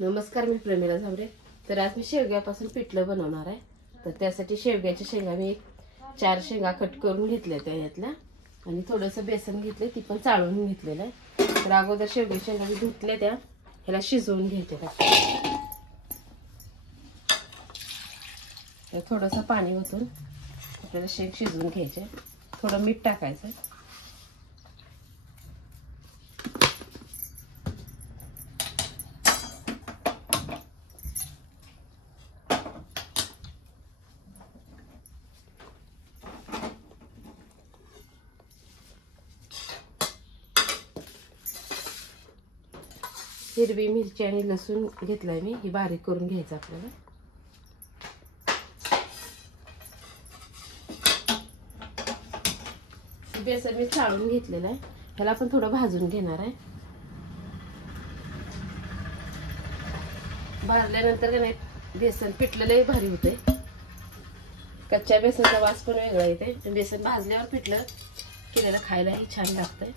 नमस्कार, मी प्रेमिला झांबरे। तर आज मी शेवग्यापासून पिठलं बनवणार आहे। तर त्यासाठी शेवग्याच्या शेंगा मी 4 शेंगा कट करून घेतल्या त्यातल्या आणि थोडंसं बेसन घेतले, ती पण चाळून घेतलेलं आहे। तर अगोदर शेवग्याच्या शेंगा मी धुतल्या, त्या ह्याला शिजवून घ्यायचे। तर थोडंसं पाणी ओतून आपल्याला शेंग शिजवून घ्यायचे। थोडं मीठ टाकायचं। हिरवी मिरची आणि लसूण घेतलाय मी, ही बारीक करून घ्यायचं आपल्याला। बेसन मी चाळून घेतलेलं आहे, ह्याला पण थोडं भाजून घेणार आहे। भाजल्यानंतर का नाही बेसन पिठलेलंही भारी होते। कच्च्या बेसनचा वास पण वेगळा येते। बेसन भाजल्यावर पिठलं केलेलं खायलाही छान लागतंय।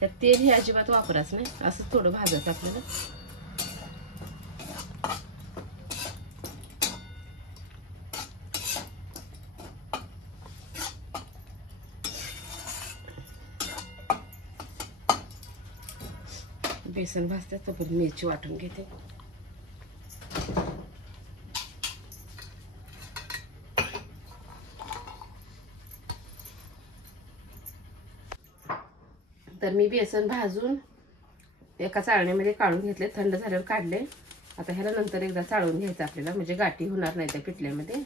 त्यात तेल हे अजिबात वापरायचं नाही, असं थोडं भाजायचं आपल्याला। बेसन भाजते तोपर्यंत मिरची वाटून घेते। तर मी बेसन भाजून एका चाळणीमध्ये काढून घेतले, थंड झाल्यावर काढले। आता ह्याला नंतर एकदा चाळून घ्यायचं आपल्याला, म्हणजे गाठी होणार नाही त्या पिठल्यामध्ये।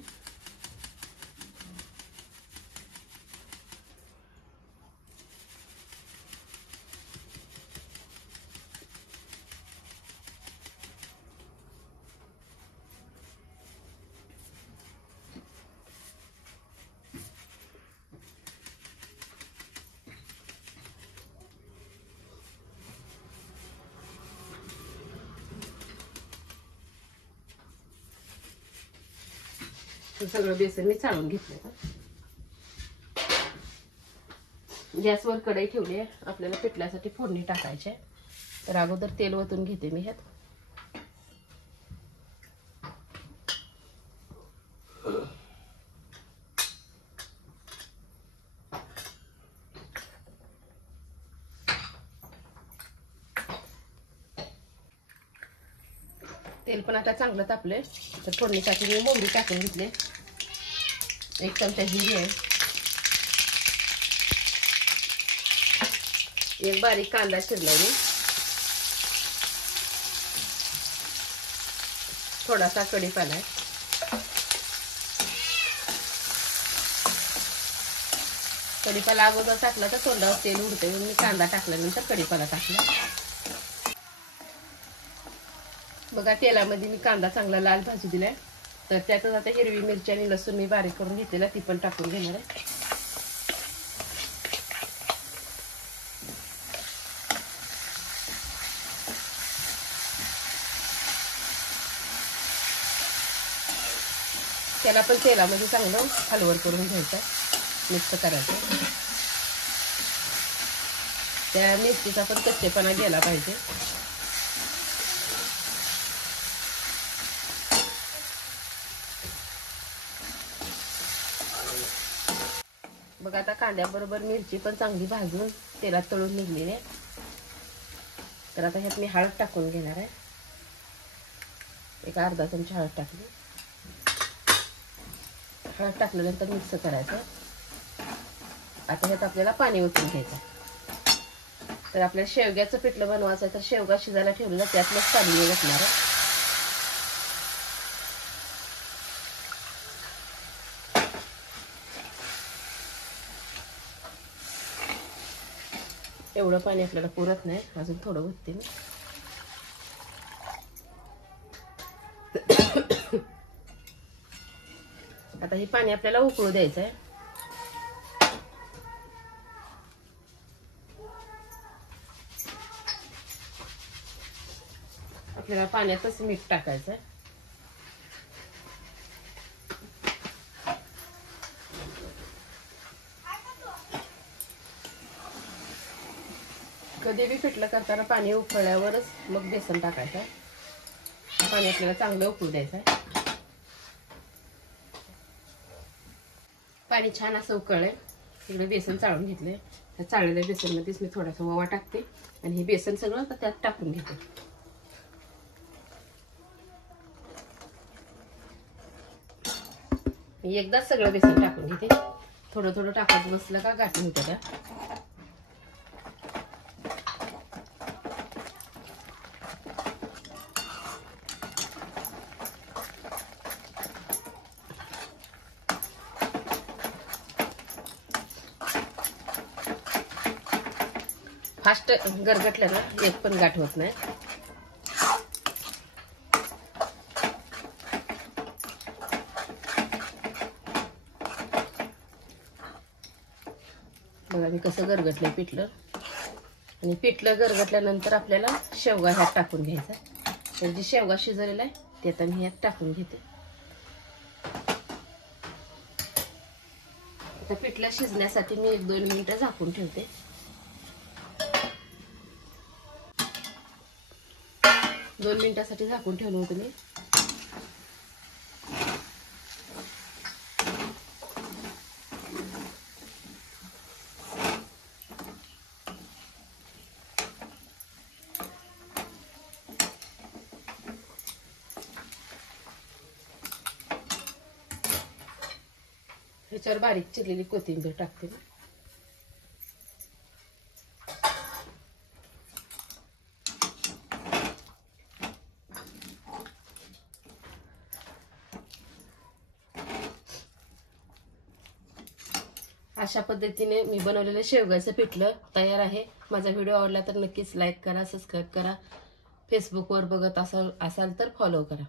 सगळं बेसन मी चाळून घेतलं। गॅसवर कढई ठेवली आहे, आपल्याला पिठल्यासाठी फोडणी टाकायची आहे। तर अगोदर तेल ओतून घेते मी ह्यात। तेल पण आता चांगलं तापले, तर फोडणीसाठी मी मोहरी टाकून घेतले। 1 चमचा जिरे आहे, 1 बारीक कांदा चिरलाय मी, थोडासा कढीपाला आहे। कढीपाला अगोदर टाकला तर तोंडावर तेल उडते, म्हणून मी कांदा टाकल्यानंतर कढीपाला टाकला। बघा, तेलामध्ये मी कांदा चांगला लाल भाजू दिलाय। तर त्यातच आता हिरवी मिरची आणि लसूण मी बारीक करून घेतलेला, ती पण टाकून घेणार आहे। त्याला पण तेलामध्ये चांगलं हलवण करून घ्यायचं, मिक्स करायचं। त्या मिरचीचा पण कच्चेपणा गेला पाहिजे। बघा, आता कांद्याबरोबर मिरची पण चांगली भाजून तेलात तळून निघलेली आहे। तर आता ह्यात मी हळद टाकून घेणार आहे, एक अर्धा चमचा हळद टाकली। हळद टाकल्यानंतर मिक्स करायचं। आता ह्यात आपल्याला पाणी ओतून घ्यायचं। तर आपल्याला शेवग्याचं पिठलं बनवायचं आहे, तर शेवगा शिजायला ठेवलेला त्यातलंच पाणी ओतणार आहे। एवढं पाणी आपल्याला पुरत नाही, अजून थोडं ओतते मी। आता हे पाणी आपल्याला उकळू द्यायचं आहे। आपल्याला पाण्यातच मीठ टाकायचं आहे। कधी भी पिठलं करताना पाणी उकळल्यावरच मग बेसन टाकायचं। पाणी आपल्याला चांगलं उकळू द्यायचं आहे. पाणी छान असं उकळलंय. इकडे बेसन चाळून घेतलंय. त्या चाळलेल्या बेसनमध्येच मी थोडासा ओवा टाकते आणि हे बेसन सगळं आता त्यात टाकून घेते. मी एकदाच सगळं बेसन टाकून घेते. थोडं थोडं टाकत बसलं का गाठी होत्या त्या. फास्ट गरगटलं ना एक पण गाठ होत नाही. बघा मी कसं गरगटलंय पिठलं. आणि पिठलं गरगटल्यानंतर आपल्याला शेवगा ह्यात टाकून घ्यायचा. तर जी शेवगा शिजलेला आहे ते आता मी ह्यात टाकून घेते. आता पिठलं शिजण्यासाठी मी 1-2 मिनिटं झाकून ठेवते. 2 मिनिटासाठी झाकून ठेवलं होतं मी. ह्याच्यावर बारीक चिरलेली कोथिंबीर टाकते. अशा पद्धतीने मी बनवलेलं शेवगाचं पिठलं तयार आहे. माझा व्हिडिओ आवडला तर नक्कीच लाईक करा, सबस्क्राईब करा. फेसबुकवर बघत असाल तर फॉलो करा.